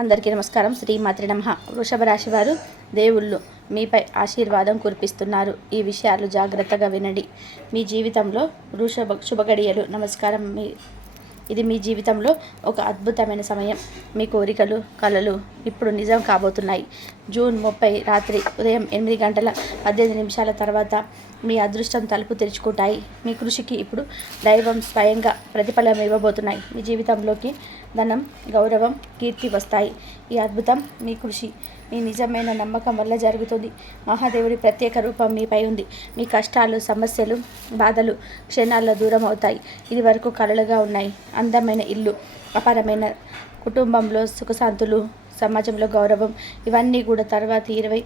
అందరికీ నమస్కారం. శ్రీ మాత్రి నమ. వృషభ రాశి వారు దేవుళ్ళు మీపై ఆశీర్వాదం కురిపిస్తున్నారు. ఈ విషయాలు జాగ్రత్తగా వినండి. మీ జీవితంలో వృషభ శుభగడియలు నమస్కారం మీ ఇది మీ జీవితంలో ఒక అద్భుతమైన సమయం. మీ కోరికలు కలలు ఇప్పుడు నిజం కాబోతున్నాయి. జూన్ ముప్పై రాత్రి ఉదయం ఎనిమిది గంటల పద్దెనిమిది నిమిషాల తర్వాత మీ అదృష్టం తలుపు తెరుచుకుంటాయి. మీ కృషికి ఇప్పుడు దైవం స్వయంగా ప్రతిఫలం ఇవ్వబోతున్నాయి. మీ జీవితంలోకి ధనం గౌరవం కీర్తి వస్తాయి. ఈ అద్భుతం మీ కృషి. మీ నిజమైన నమ్మకం వల్ల జరుగుతుంది. మహాదేవుడి ప్రత్యేక రూపం మీపై ఉంది. మీ కష్టాలు సమస్యలు బాధలు క్షణాల్లో దూరం అవుతాయి ఇది వరకు కలలుగా ఉన్నాయి. అందమైన ఇల్లు అపారమైన కుటుంబంలో సుఖశాంతులు సమాజంలో గౌరవం ఇవన్నీ కూడా తర్వాత ఇరవై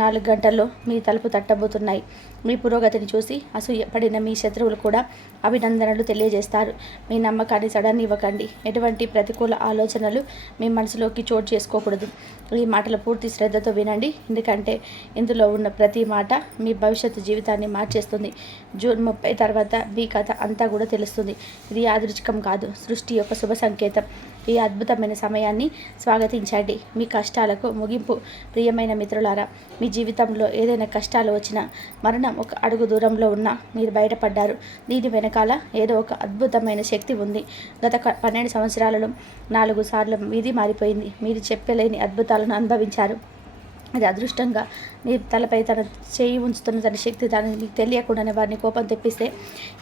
నాలుగు గంటల్లో మీ తలుపు తట్టబోతున్నాయి. మీ పురోగతిని చూసి అసూయపడిన మీ శత్రువులు కూడా అభినందనలు తెలియజేస్తారు. మీ నమ్మకాన్ని సడన్ ఇవ్వకండి. ఎటువంటి ప్రతికూల ఆలోచనలు మీ మనసులోకి చోటు చేసుకోకూడదు. ఈ మాటలు పూర్తి శ్రద్ధతో వినండి. ఎందుకంటే ఇందులో ఉన్న ప్రతి మాట మీ భవిష్యత్తు జీవితాన్ని మార్చేస్తుంది. జూన్ ముప్పై తర్వాత మీ కథ అంతా కూడా తెలుస్తుంది. ఇది యాదృచ్ఛికం కాదు. సృష్టి యొక్క శుభ సంకేతం. ఈ అద్భుతమైన సమయాన్ని స్వాగతించండి. మీ కష్టాలకు ముగింపు. ప్రియమైన మిత్రులారా మీ జీవితంలో ఏదైనా కష్టాలు వచ్చినా మరణం ఒక అడుగు దూరంలో ఉన్నా మీరు బయటపడ్డారు. దీని వెనకాల ఏదో ఒక అద్భుతమైన శక్తి ఉంది. గత పన్నెండు సంవత్సరాలలో నాలుగు సార్లు మీది మారిపోయింది. మీరు చెప్పలేని అద్భుతాలను అనుభవించారు. అది అదృష్టంగా మీ తలపై తన చేయి ఉంచుతున్న తన శక్తి దాన్ని మీకు తెలియకుండానే వారిని కోపం తెప్పిస్తే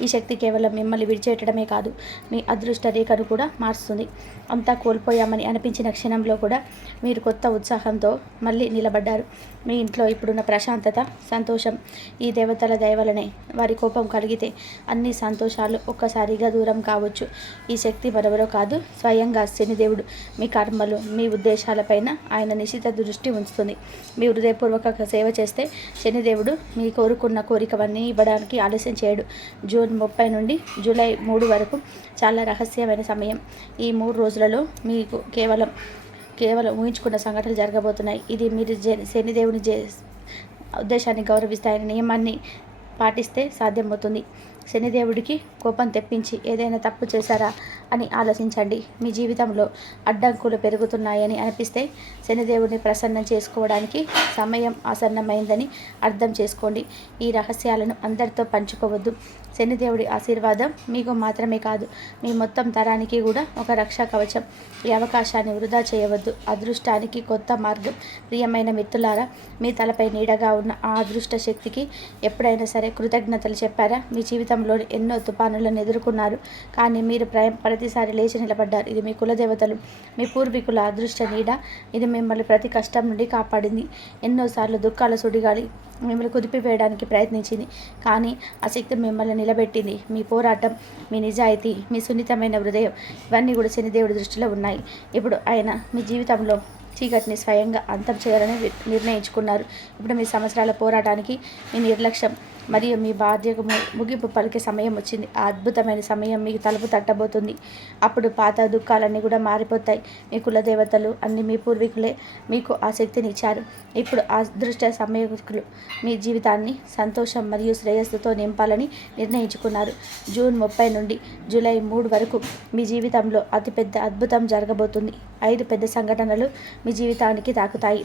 ఈ శక్తి కేవలం మిమ్మల్ని విడిచేయటమే కాదు మీ అదృష్ట రేఖను కూడా మారుస్తుంది అంతా కోల్పోయామని అనిపించిన క్షణంలో కూడా మీరు కొత్త ఉత్సాహంతో మళ్ళీ నిలబడ్డారు. మీ ఇంట్లో ఇప్పుడున్న ప్రశాంతత సంతోషం ఈ దేవతల దయవలనే వారి కోపం కలిగితే అన్ని సంతోషాలు ఒక్కసారిగా దూరం కావచ్చు. ఈ శక్తి మరెవరో కాదు స్వయంగా శనిదేవుడు మీ కర్మలు మీ ఉద్దేశాలపైన ఆయన నిశిత దృష్టి ఉంచుతుంది. మీ హృదయపూర్వక సేవ చేస్తే శనిదేవుడు మీ కోరుకున్న కోరికవన్నీ ఇవ్వడానికి ఆలస్యం చేయడు. జూన్ ముప్పై నుండి జూలై మూడు వరకు చాలా రహస్యమైన సమయం. ఈ మూడు రోజులలో మీకు కేవలం కేవలం ఊహించుకున్న సంఘటనలు జరగబోతున్నాయి. ఇది మీరు శనిదేవుని ఉద్దేశాన్ని గౌరవిస్తాయని నియమాన్ని పాటిస్తే సాధ్యమవుతుంది. శనిదేవుడికి కోపం తెప్పించి ఏదైనా తప్పు చేశారా అని ఆలోచించండి. మీ జీవితంలో అడ్డంకులు పెరుగుతున్నాయని అనిపిస్తే శనిదేవుడిని ప్రసన్నం చేసుకోవడానికి సమయం ఆసన్నమైందని అర్థం చేసుకోండి. ఈ రహస్యాలను అందరితో పంచుకోవద్దు. శనిదేవుడి ఆశీర్వాదం మీకు మాత్రమే కాదు మీ మొత్తం తరానికి కూడా ఒక రక్షా కవచం. ఈ అవకాశాన్ని వృధా చేయవద్దు. అదృష్టానికి కొత్త మార్గం. ప్రియమైన మిత్రులారా మీ తలపై నీడగా ఉన్న ఆ అదృష్ట శక్తికి ఎప్పుడైనా సరే కృతజ్ఞతలు చెప్పారా? మీ జీవితం జీవితంలో ఎన్నో తుఫానులను ఎదుర్కొన్నారు. కానీ మీరు ప్రతిసారి లేచి నిలబడ్డారు. ఇది మీ కులదేవతలు మీ పూర్వీకుల అదృష్ట నీడ. ఇది మిమ్మల్ని ప్రతి కష్టం నుండి కాపాడింది. ఎన్నోసార్లు దుఃఖాల సుడిగాలి మిమ్మల్ని కుదిపివేయడానికి ప్రయత్నించింది. కానీ ఆ శక్తి మిమ్మల్ని నిలబెట్టింది. మీ పోరాటం మీ నిజాయితీ మీ సున్నితమైన హృదయం ఇవన్నీ కూడా శనిదేవుడి దృష్టిలో ఉన్నాయి. ఇప్పుడు ఆయన మీ జీవితంలో చీకటిని స్వయంగా అంతం చేయాలని నిర్ణయించుకున్నారు. ఇప్పుడు మీ సంవత్సరాల పోరాటానికి మీ నిర్లక్ష్యం మరియు మీ బాధ్యత ముగింపు పలికే సమయం వచ్చింది. ఆ అద్భుతమైన సమయం మీకు తలుపు తట్టబోతుంది. అప్పుడు పాత దుఃఖాలన్నీ కూడా మారిపోతాయి. మీ కులదేవతలు అన్ని మీ పూర్వీకులే మీకు ఆ శక్తిని ఇచ్చారు. ఇప్పుడు ఆ అదృష్ట సమయకులు మీ జీవితాన్ని సంతోషం మరియు శ్రేయస్సుతో నింపాలని నిర్ణయించుకున్నారు. జూన్ ముప్పై నుండి జూలై మూడు వరకు మీ జీవితంలో అతిపెద్ద అద్భుతం జరగబోతుంది. ఐదు పెద్ద సంఘటనలు మీ జీవితానికి తాకుతాయి.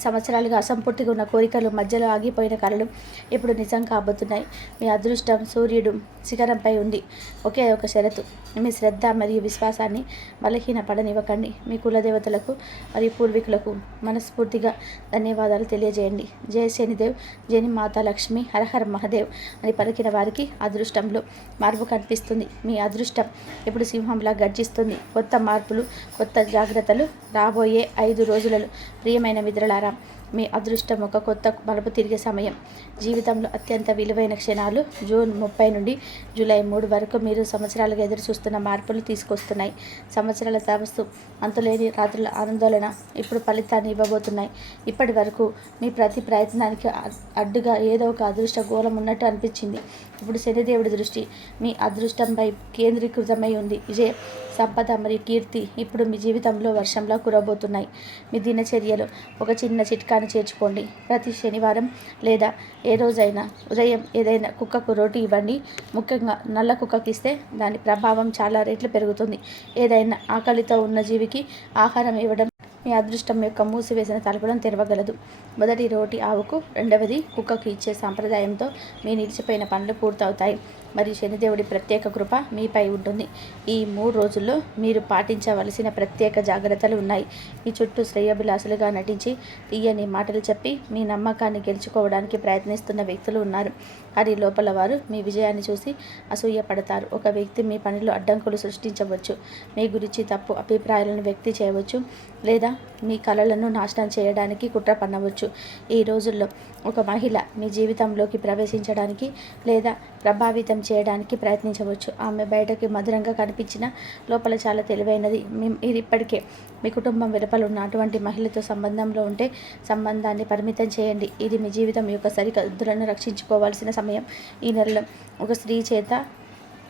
సంవత్సరాలుగా అసంపూర్తిగా ఉన్న కోరికలు మధ్యలో ఆగిపోయిన కళలు ఇప్పుడు నిజం కాబోతున్నాయి మీ అదృష్టం సూర్యుడు శిఖరంపై ఉంది. ఒకే ఒక షరతు. మీ శ్రద్ధ మరియు విశ్వాసాన్ని బలహీన పడనివ్వకండి మీ కులదేవతలకు మరియు పూర్వీకులకు మనస్ఫూర్తిగా ధన్యవాదాలు తెలియజేయండి. జయ శనిదేవ్ జని మాతా లక్ష్మి హరహర మహదేవ్ అని పలికిన వారికి అదృష్టంలో మార్పు కనిపిస్తుంది. మీ అదృష్టం ఇప్పుడు సింహంలా గర్జిస్తుంది. కొత్త మార్పులు కొత్త జాగ్రత్తలు రాబోయే ఐదు రోజులలో. ప్రియమైన మిత్రులారా para మీ అదృష్టం ఒక కొత్త మలుపు తిరిగే సమయం. జీవితంలో అత్యంత విలువైన క్షణాలు జూన్ ముప్పై నుండి జూలై మూడు వరకు మీరు సంవత్సరాలుగా ఎదురు చూస్తున్న మార్పులు తీసుకొస్తున్నాయి. సంవత్సరాల తపస్సు అంతులేని రాత్రుల ఆందోళన ఇప్పుడు ఫలితాన్ని ఇవ్వబోతున్నాయి. ఇప్పటి వరకు మీ ప్రతి ప్రయత్నానికి అడ్డుగా ఏదో ఒక అదృష్ట గోళం ఉన్నట్టు అనిపించింది. ఇప్పుడు శనిదేవుడి దృష్టి మీ అదృష్టంపై కేంద్రీకృతమై ఉంది. విజయ సంపద మరియు కీర్తి ఇప్పుడు మీ జీవితంలో వర్షంలో కురబోతున్నాయి. మీ దినచర్యలు ఒక చిన్న చిట్కాను చేర్చుకోండి. ప్రతి శనివారం లేదా ఏ రోజైనా ఉదయం ఏదైనా కుక్కకు రోటి ఇవ్వండి. ముఖ్యంగా నల్ల కుక్కకి ఇస్తే దాని ప్రభావం చాలా రెట్లు పెరుగుతుంది. ఏదైనా ఆకలితో ఉన్న జీవికి ఆహారం ఇవ్వడం మీ అదృష్టం యొక్క మూసివేసిన తలుపులను తెరవగలదు. మొదటి రోటి ఆవుకు రెండవది కుక్కకు ఇచ్చే సాంప్రదాయంతో మీ నిలిచిపోయిన పనులు పూర్తవుతాయి. మరియు శనిదేవుడి ప్రత్యేక కృప మీపై ఉంటుంది. ఈ మూడు రోజుల్లో మీరు పాటించవలసిన ప్రత్యేక జాగ్రత్తలు ఉన్నాయి. మీ చుట్టూ శ్రేయభిలాసులుగా నటించి తీయని మాటలు చెప్పి మీ నమ్మకాన్ని గెలుచుకోవడానికి ప్రయత్నిస్తున్న వ్యక్తులు ఉన్నారు. అది లోపల వారు మీ విజయాన్ని చూసి అసూయపడతారు. ఒక వ్యక్తి మీ పనిలో అడ్డంకులు సృష్టించవచ్చు. మీ గురించి తప్పు అభిప్రాయాలను వ్యక్తి చేయవచ్చు. లేదా మీ కళలను నాశనం చేయడానికి కుట్ర పన్నవచ్చు. ఈ రోజుల్లో ఒక మహిళ మీ జీవితంలోకి ప్రవేశించడానికి లేదా ప్రభావితం చేయడానికి ప్రయత్నించవచ్చు. ఆమె బయటకి మధురంగా కనిపించిన లోపల చాలా తెలివైనది. ఇది ఇప్పటికే మీ కుటుంబం వెలుపల ఉన్న అటువంటి మహిళతో సంబంధంలో ఉంటే సంబంధాన్ని పరిమితం చేయండి. ఇది మీ జీవితం యొక్క సరిహద్దులను రక్షించుకోవాల్సిన సమయం. ఈ నెలలో ఒక స్త్రీ చేత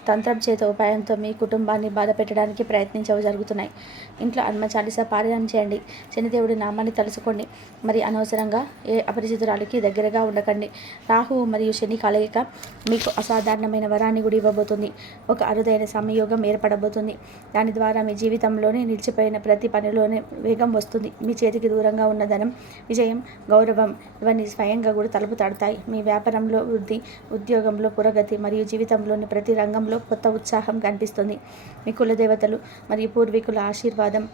తంత్రం చేత ఉపాయంతో మీ కుటుంబాన్ని బాధ పెట్టడానికి ప్రయత్నించవు జరుగుతున్నాయి. ఇంట్లో హనుమ చాలీస పారాయణం చేయండి. శనిదేవుడి నామాన్ని తలుచుకోండి. మరి అనవసరంగా ఏ అపరిచితురాలికి దగ్గరగా ఉండకండి. రాహు మరియు శని కలయిక మీకు అసాధారణమైన వరాన్ని కూడా ఇవ్వబోతుంది. ఒక అరుదైన సంయోగం ఏర్పడబోతుంది. దాని ద్వారా మీ జీవితంలోనే నిలిచిపోయిన ప్రతి పనిలోనే వేగం వస్తుంది. మీ చేతికి దూరంగా ఉన్న ధనం విజయం గౌరవం ఇవన్నీ స్వయంగా కూడా తలుపు తడతాయి మీ వ్యాపారంలో వృద్ధి ఉద్యోగంలో పురోగతి మరియు జీవితంలోని ప్రతి రంగంలో కొత్త ఉత్సాహం కనిపిస్తుంది. మీ కులదేవతలు మరియు పూర్వీకుల ఆశీర్వాదం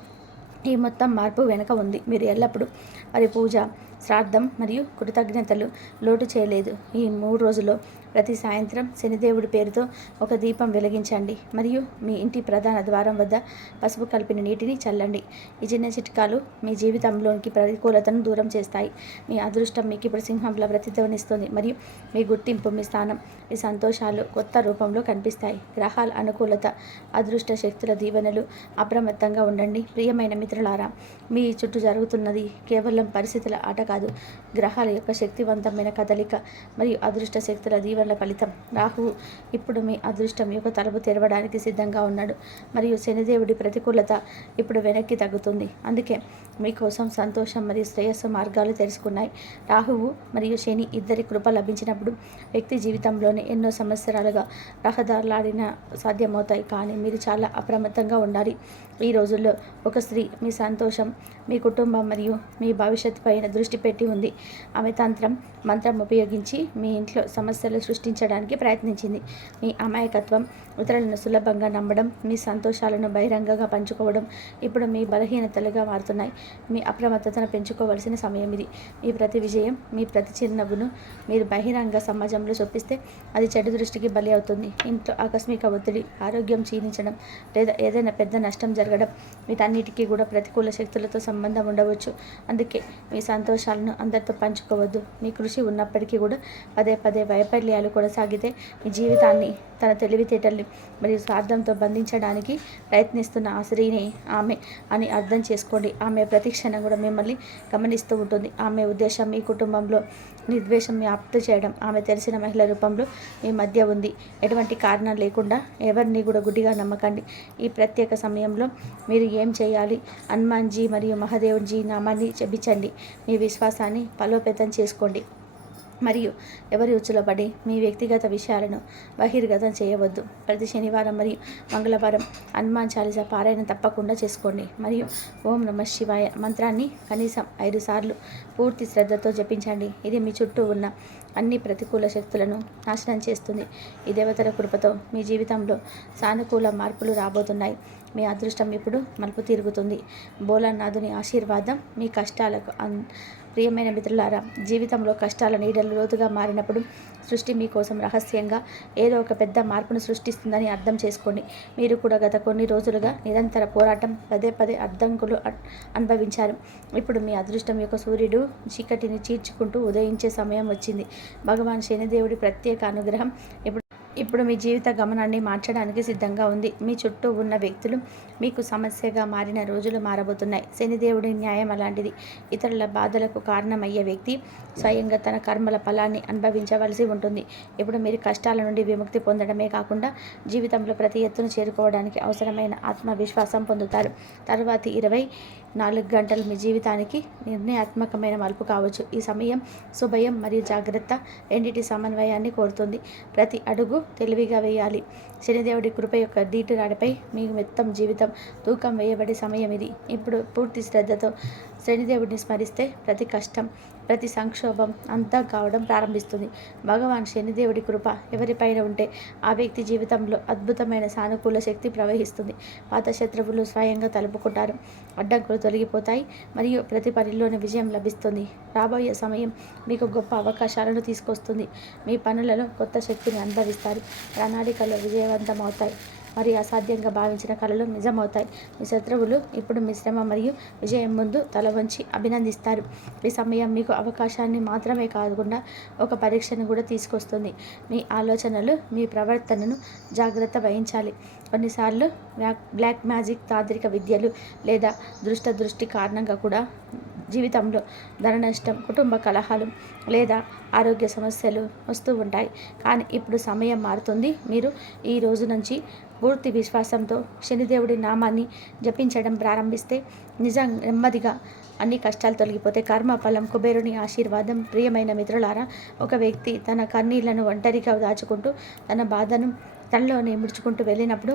ఈ మొత్తం మార్పు వెనుక ఉంది. మీరు ఎల్లప్పుడూ వారి పూజ శ్రాద్ధం మరియు కృతజ్ఞతలు లోటు చేయలేదు. ఈ మూడు రోజుల్లో ప్రతి సాయంత్రం శనిదేవుడి పేరుతో ఒక దీపం వెలిగించండి మరియు మీ ఇంటి ప్రధాన ద్వారం వద్ద పసుపు కలిపిన నీటిని చల్లండి. ఈ చిన్న చిట్కాలు మీ జీవితంలోనికి ప్రతికూలతను దూరం చేస్తాయి. మీ అదృష్టం మీకు ఇప్పుడు సింహంలో ప్రతిధ్వనిస్తుంది మరియు మీ గుర్తింపు మీ స్థానం మీ సంతోషాలు కొత్త రూపంలో కనిపిస్తాయి. గ్రహాల అనుకూలత అదృష్ట శక్తుల దీవెనలు అప్రమత్తంగా ఉండండి. ప్రియమైన మిత్రులారా మీ చుట్టూ జరుగుతున్నది కేవలం పరిస్థితుల ఆట కాదు. గ్రహాల యొక్క శక్తివంతమైన కదలిక మరియు అదృష్ట శక్తుల దీవెన వల్ల ఫలితం. రాహువు ఇప్పుడు మీ అదృష్టం యొక్క తలుపు తెరవడానికి సిద్ధంగా ఉన్నాడు. మరియు శనిదేవుడి ప్రతికూలత ఇప్పుడు వెనక్కి తగ్గుతుంది. అందుకే మీకోసం సంతోషం మరియు శ్రేయస్సు మార్గాలు తెరుచుకున్నాయి రాహువు మరియు శని ఇద్దరి కృప లభించినప్పుడు వ్యక్తి జీవితంలోనే ఎన్నో సంవత్సరాలుగా రహదారులాడిన సాధ్యమవుతాయి. కానీ మీరు చాలా అప్రమత్తంగా ఉండాలి. ఈ రోజుల్లో ఒక స్త్రీ మీ సంతోషం మీ కుటుంబం మరియు మీ భవిష్యత్తు పైన దృష్టి పెట్టి ఉంది. ఆమె తంత్రం మంత్రం ఉపయోగించి మీ ఇంట్లో సమస్యలు సృష్టించడానికి ప్రయత్నించింది. మీ అమాయకత్వం ఇతరులను సులభంగా నమ్మడం మీ సంతోషాలను బహిరంగంగా పంచుకోవడం ఇప్పుడు మీ బలహీనతలుగా మారుతున్నాయి. మీ అప్రమత్తతను పెంచుకోవలసిన సమయం ఇది. మీ ప్రతి విజయం మీ ప్రతి చిరునవ్వును మీరు బహిరంగ సమాజంలో చొప్పిస్తే అది చెడు దృష్టికి బలి అవుతుంది. ఇంట్లో ఆకస్మిక ఒత్తిడి ఆరోగ్యం క్షీణించడం లేదా ఏదైనా పెద్ద నష్టం పెరగడం వీటన్నిటికీ కూడా ప్రతికూల శక్తులతో సంబంధం ఉండవచ్చు. అందుకే మీ సంతోషాలను అందరితో పంచుకోవద్దు. మీ కృషి ఉన్నప్పటికీ కూడా పదే పదే వైఫల్యాలు కొనసాగితే మీ జీవితాన్ని తన తెలివితేటల్ని మరియు స్వార్థంతో బంధించడానికి ప్రయత్నిస్తున్న ఆ స్త్రీని ఆమె అని అర్థం చేసుకోండి. ఆమె ప్రతిక్షణం కూడా మిమ్మల్ని గమనిస్తూ ఉంటుంది. ఆమె ఉద్దేశం మీ కుటుంబంలో నిర్ద్వేషం వ్యాప్తి చేయడం. ఆమె తెలిసిన మహిళ రూపంలో మీ మధ్య ఉంది. ఎటువంటి కారణం లేకుండా ఎవరిని కూడా గుడ్డిగా నమ్మకండి. ఈ ప్రత్యేక సమయంలో మీరు ఏం చేయాలి? హనుమాన్జీ మరియు మహాదేవ్జీ నామాన్ని జపించండి. మీ విశ్వాసాన్ని బలోపేతం చేసుకోండి. మరియు ఎవరి ఉచ్చులో పడి మీ వ్యక్తిగత విషయాలను బహిర్గతం చేయవద్దు. ప్రతి శనివారం మరియు మంగళవారం హనుమాన్ చాలీసా పారాయణ తప్పకుండా చేసుకోండి. మరియు ఓం నమ శివాయ మంత్రాన్ని కనీసం ఐదు సార్లు పూర్తి శ్రద్ధతో జపించండి. ఇది మీ చుట్టూ ఉన్న అన్ని ప్రతికూల శక్తులను నాశనం చేస్తుంది. ఈ దేవతల కృపతో మీ జీవితంలో సానుకూల మార్పులు రాబోతున్నాయి. మీ అదృష్టం ఇప్పుడు మలుపు తిరుగుతుంది. భోలానాథుని ఆశీర్వాదం మీ కష్టాలకు అన్ ప్రియమైన మిత్రులారా జీవితంలో కష్టాల నీడలు లోతుగా మారినప్పుడు సృష్టి మీకోసం రహస్యంగా ఏదో ఒక పెద్ద మార్పును సృష్టిస్తుందని అర్థం చేసుకోండి. మీరు కూడా గత కొన్ని రోజులుగా నిరంతర పోరాటం పదే పదే అడ్డంకులు అనుభవించారు. ఇప్పుడు మీ అదృష్టం యొక్క సూర్యుడు చీకటిని చీర్చుకుంటూ ఉదయించే సమయం వచ్చింది. భగవాన్ శనిదేవుడి ప్రత్యేక అనుగ్రహం ఇప్పుడు ఇప్పుడు మీ జీవిత గమనాన్ని మార్చడానికి సిద్ధంగా ఉంది. మీ చుట్టూ ఉన్న వ్యక్తులు మీకు సమస్యగా మారిన రోజులు మారబోతున్నాయి. శనిదేవుడి న్యాయం అలాంటిది. ఇతరుల బాధలకు కారణమయ్యే వ్యక్తి స్వయంగా తన కర్మల ఫలాన్ని అనుభవించవలసి ఉంటుంది. ఇప్పుడు మీరు కష్టాల నుండి విముక్తి పొందడమే కాకుండా జీవితంలో ప్రతి ఎత్తును చేరుకోవడానికి అవసరమైన ఆత్మవిశ్వాసం పొందుతారు. తర్వాతి ఇరవై నాలుగు గంటలు మీ జీవితానికి నిర్ణయాత్మకమైన మలుపు కావచ్చు. ఈ సమయం శుభయం మరియు జాగ్రత్త రెండింటి సమన్వయాన్ని కోరుతుంది. ప్రతి అడుగు తెలివిగా వేయాలి. శనిదేవుడి కృప యొక్క దీటు నాడిపై మీ మొత్తం జీవితం తూకం వేయబడే సమయం ఇది. ఇప్పుడు పూర్తి శ్రద్ధతో శనిదేవుడిని స్మరిస్తే ప్రతి కష్టం ప్రతి సంక్షోభం అంతా కావడం ప్రారంభిస్తుంది. భగవాన్ శనిదేవుడి కృప ఎవరిపైన ఉంటే ఆ వ్యక్తి జీవితంలో అద్భుతమైన సానుకూల శక్తి ప్రవహిస్తుంది. పాత శత్రువులు స్వయంగా తలుపుకుంటారు. అడ్డంకులు తొలగిపోతాయి. మరియు ప్రతి పనిలోని విజయం లభిస్తుంది. రాబోయే సమయం మీకు గొప్ప అవకాశాలను తీసుకొస్తుంది. మీ పనులలో కొత్త శక్తిని అనుభవిస్తారు. విజయం విజయవంతమవుతాయి. మరి అసాధ్యంగా భావించిన కళలు నిజమవుతాయి. మీ శత్రువులు ఇప్పుడు మీ శ్రమ మరియు విజయం ముందు తల వంచి అభినందిస్తారు. ఈ సమయం మీకు అవకాశాన్ని మాత్రమే కాకుండా ఒక పరీక్షను కూడా తీసుకొస్తుంది. మీ ఆలోచనలు మీ ప్రవర్తనను జాగ్రత్త వహించాలి. కొన్నిసార్లు బ్లాక్ మ్యాజిక్ తాంత్రిక విద్యలు లేదా దృష్ట దృష్టి కారణంగా కూడా జీవితంలో ధన నష్టం కుటుంబ కలహాలు లేదా ఆరోగ్య సమస్యలు వస్తూ ఉంటాయి. కానీ ఇప్పుడు సమయం మారుతుంది. మీరు ఈ రోజు నుంచి పూర్తి విశ్వాసంతో శనిదేవుడి నామాన్ని జపించడం ప్రారంభిస్తే నిజం నెమ్మదిగా అన్ని కష్టాలు తొలగిపోతే కర్మ ఫలం కుబేరుని ఆశీర్వాదం ప్రియమైన మిత్రులారా ఒక వ్యక్తి తన కన్నీళ్ళను ఒంటరిగా దాచుకుంటూ తన బాధను తనలోనే ముడుచుకుంటూ వెళ్ళినప్పుడు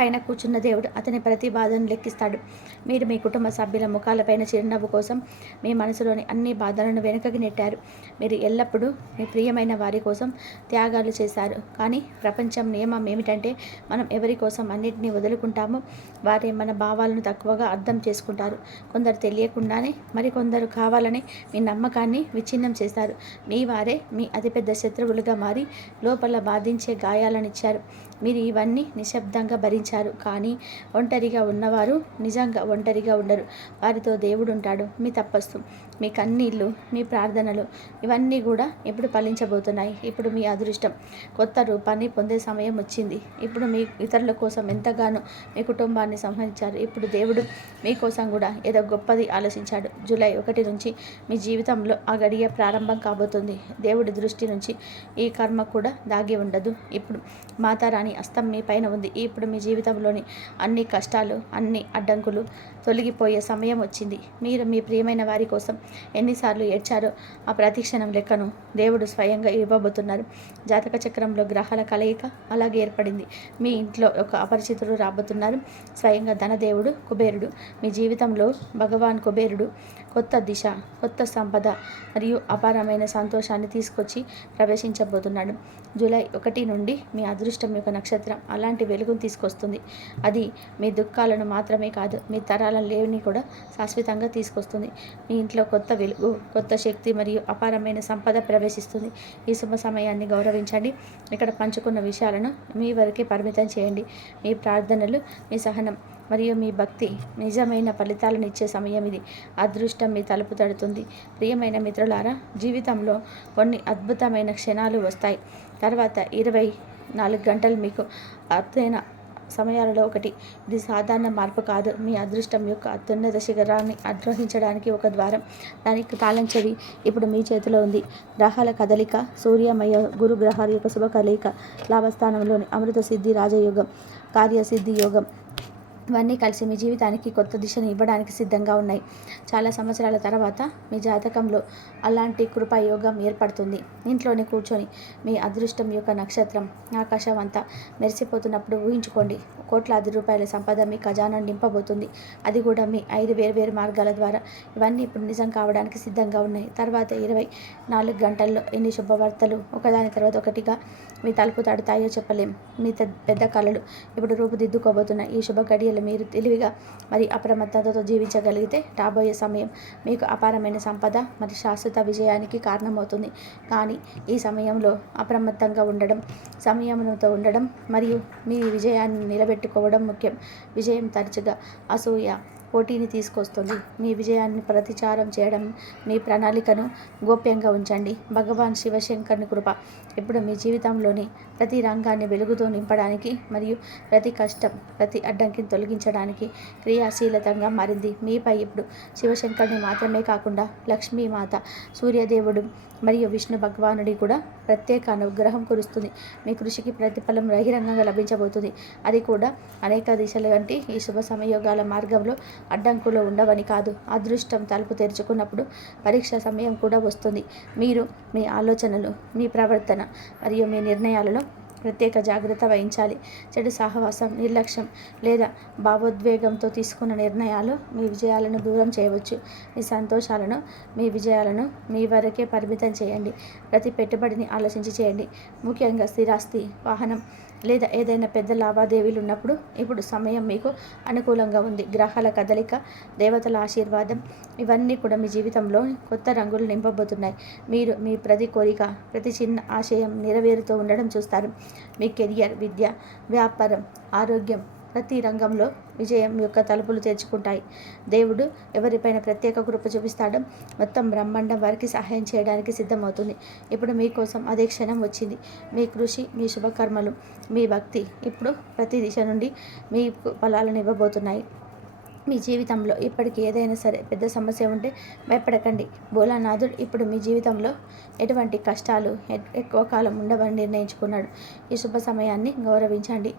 పైన కూర్చున్న దేవుడు అతని ప్రతి బాధను లెక్కిస్తాడు. మీరు మీ కుటుంబ సభ్యుల ముఖాలపైన చిరునవ్వు కోసం మీ మనసులోని అన్ని బాధలను వెనుకకి నెట్టారు. మీరు ఎల్లప్పుడూ మీ ప్రియమైన వారి కోసం త్యాగాలు చేశారు. కానీ ప్రపంచం నియమం ఏమిటంటే మనం ఎవరి కోసం అన్నిటినీ వదులుకుంటామో వారే మన భావాలను తక్కువగా అర్థం చేసుకుంటారు. కొందరు తెలియకుండానే మరికొందరు కావాలని మీ నమ్మకాన్ని విచ్ఛిన్నం చేస్తారు. మీ వారే మీ అతిపెద్ద శత్రువులుగా మారి లోపల బాధించే గాయాలనిచ్చారు మీరు ఇవన్నీ నిశ్శబ్దంగా భరించారు. కానీ ఒంటరిగా ఉన్నవారు నిజంగా ఒంటరిగా ఉండరు. వారితో దేవుడు ఉంటాడు మీ తపస్సు. మీ కన్నీళ్ళు మీ ప్రార్థనలు ఇవన్నీ కూడా ఇప్పుడు ఫలించబోతున్నాయి. ఇప్పుడు మీ అదృష్టం. కొత్త రూపాన్ని పొందే సమయం వచ్చింది. ఇప్పుడు మీ ఇతరుల కోసం ఎంతగానో మీ కుటుంబాన్ని సంహరించారు. ఇప్పుడు దేవుడు మీకోసం కూడా ఏదో గొప్పది ఆలోచించాడు. జూలై ఒకటి నుంచి మీ జీవితంలో ఆ గడియ ప్రారంభం కాబోతుంది. దేవుడి దృష్టి నుంచి ఈ కర్మ కూడా దాగి ఉండదు. ఇప్పుడు మాతారాణి అస్తం మీ పైన ఉంది. ఇప్పుడు మీ జీవితంలోని అన్ని కష్టాలు అన్ని అడ్డంకులు తొలగిపోయే సమయం వచ్చింది. మీరు మీ ప్రియమైన వారి కోసం ఎన్నిసార్లు ఏడ్చారో ఆ ప్రతిక్షణం లెక్కను దేవుడు స్వయంగా ఇవ్వబోతున్నారు. జాతక చక్రంలో గ్రహాల కలయిక అలాగే ఏర్పడింది. మీ ఇంట్లో ఒక అపరిచితుడు రాబోతున్నారు. స్వయంగా ధనదేవుడు కుబేరుడు. మీ జీవితంలో భగవాన్ కుబేరుడు కొత్త దిశ కొత్త సంపద మరియు అపారమైన సంతోషాన్ని తీసుకొచ్చి ప్రవేశించబోతున్నాడు. జూలై ఒకటి నుండి మీ అదృష్టం యొక్క నక్షత్రం అలాంటి వెలుగును తీసుకొస్తుంది. అది మీ దుఃఖాలను మాత్రమే కాదు మీ తరాల లేవిని కూడా శాశ్వతంగా తీసుకొస్తుంది. మీ ఇంట్లో కొత్త వెలుగు కొత్త శక్తి మరియు అపారమైన సంపద ప్రవేశిస్తుంది. ఈ శుభ సమయాన్ని గౌరవించండి. ఇక్కడ పంచుకున్న విషయాలను మీ వరకే పరిమితం చేయండి. మీ ప్రార్థనలు మీ సహనం మరియు మీ భక్తి నిజమైన ఫలితాలను ఇచ్చే సమయం ఇది. అదృష్టం మీ తలుపు తడుతుంది. ప్రియమైన మిత్రులారా జీవితంలో కొన్ని అద్భుతమైన క్షణాలు వస్తాయి. తర్వాత ఇరవై నాలుగు గంటలు మీకు అర్థైన సమయాలలో ఒకటి. ఇది సాధారణ మార్పు కాదు. మీ అదృష్టం యొక్క అత్యున్నత శిఖరాన్ని అద్రోహించడానికి ఒక ద్వారం. దానికి తాళం చెవి ఇప్పుడు మీ చేతిలో ఉంది. గ్రహాల కదలిక సూర్యమయ గురు గ్రహాల యొక్క శుభ కలయిక లాభస్థానంలోని అమృత సిద్ధి రాజయోగం కార్యసిద్ధి యోగం. ఇవన్నీ కలిసి మీ జీవితానికి కొత్త దిశను ఇవ్వడానికి సిద్ధంగా ఉన్నాయి. చాలా సంవత్సరాల తర్వాత మీ జాతకంలో అలాంటి కృపాయోగం ఏర్పడుతుంది. ఇంట్లోనే కూర్చొని మీ అదృష్టం యొక్క నక్షత్రం ఆకాశం అంతా మెరిసిపోతున్నప్పుడు ఊహించుకోండి. కోట్లాది రూపాయల సంపద మీ ఖజానా నింపబోతుంది. అది కూడా మీ ఐదు వేరు మార్గాల ద్వారా. ఇవన్నీ ఇప్పుడు నిజం కావడానికి సిద్ధంగా ఉన్నాయి. తర్వాత ఇరవై నాలుగు గంటల్లో ఎన్ని శుభవార్తలు? ఒకదాని తర్వాత ఒకటిగా మీ తలుపు తడతాయో చెప్పలేం. మీ పెద్ద కళలు ఇప్పుడు రూపుదిద్దుకోబోతున్న ఈ శుభ గడియలు మీరు తెలివిగా మరి అప్రమత్తతతో జీవించగలిగితే రాబోయే సమయం మీకు అపారమైన సంపద మరి శాశ్వత విజయానికి కారణమవుతుంది. కానీ ఈ సమయంలో అప్రమత్తంగా ఉండడం సంయమనంతో ఉండడం మరియు మీ విజయాన్ని పెట్టుకోవడం ముఖ్యం. విజయం తరచుగా అసూయ. పోటీని తీసుకొస్తుంది. మీ విజయాన్ని ప్రతిచారం చేయడం మీ ప్రణాళికను గోప్యంగా ఉంచండి. భగవాన్ శివశంకర్ని కృప. ఇప్పుడు మీ జీవితంలోని ప్రతి రంగాన్ని వెలుగుతో నింపడానికి మరియు ప్రతి కష్టం ప్రతి అడ్డంకిని తొలగించడానికి క్రియాశీలతంగా మారింది. మీపై ఇప్పుడు శివశంకర్ని మాత్రమే కాకుండా లక్ష్మీమాత సూర్యదేవుడు మరియు విష్ణు భగవానుడి కూడా ప్రత్యేక అనుగ్రహం కురుస్తుంది. మీ కృషికి ప్రతిఫలం బహిరంగంగా లభించబోతుంది. అది కూడా అనేక దిశల వంటి ఈ శుభ సమయోగాల మార్గంలో అడ్డంకులు ఉండవని కాదు. అదృష్టం తలుపు తెరుచుకున్నప్పుడు పరీక్ష సమయం కూడా వస్తుంది. మీరు మీ ఆలోచనలు మీ ప్రవర్తన మరియు మీ నిర్ణయాలలో ప్రత్యేక జాగ్రత్త వహించాలి. చెడు సహవాసం నిర్లక్ష్యం లేదా భావోద్వేగంతో తీసుకున్న నిర్ణయాలు మీ విజయాలను దూరం చేయవచ్చు. మీ సంతోషాలను మీ విజయాలను మీ వరకే పరిమితం చేయండి. ప్రతి పెట్టుబడిని ఆలోచించి చేయండి. ముఖ్యంగా స్థిరాస్తి వాహనం లేదా ఏదైనా పెద్ద లావాదేవీలు ఉన్నప్పుడు ఇప్పుడు సమయం మీకు అనుకూలంగా ఉంది. గ్రహాల కదలిక దేవతల ఆశీర్వాదం ఇవన్నీ కూడా మీ జీవితంలో కొత్త రంగులు నింపబోతున్నాయి. మీరు మీ ప్రతి కోరిక ప్రతి చిన్న ఆశయం నెరవేరుతూ ఉండడం చూస్తారు. మీ కెరియర్ విద్య వ్యాపారం ఆరోగ్యం ప్రతి రంగంలో విజయం యొక్క తలుపులు తెరుచుకుంటాయి. దేవుడు ఎవరిపైన ప్రత్యేక కృప చూపిస్తాడో మొత్తం బ్రహ్మాండం వారికి సహాయం చేయడానికి సిద్ధమవుతుంది. ఇప్పుడు మీకోసం అదే క్షణం వచ్చింది. మీ కృషి మీ శుభకర్మలు మీ భక్తి ఇప్పుడు ప్రతి దిశ నుండి మీ ఫలాలను ఇవ్వబోతున్నాయి. మీ జీవితంలో ఇప్పటికి ఏదైనా సరే పెద్ద సమస్య ఉంటే భయపడకండి. భోలానాథుడు ఇప్పుడు మీ జీవితంలో ఎటువంటి కష్టాలు ఎ- ఎక్కువ కాలం ఉండవని నిర్ణయించుకున్నాడు. ఈ శుభ సమయాన్ని గౌరవించండి.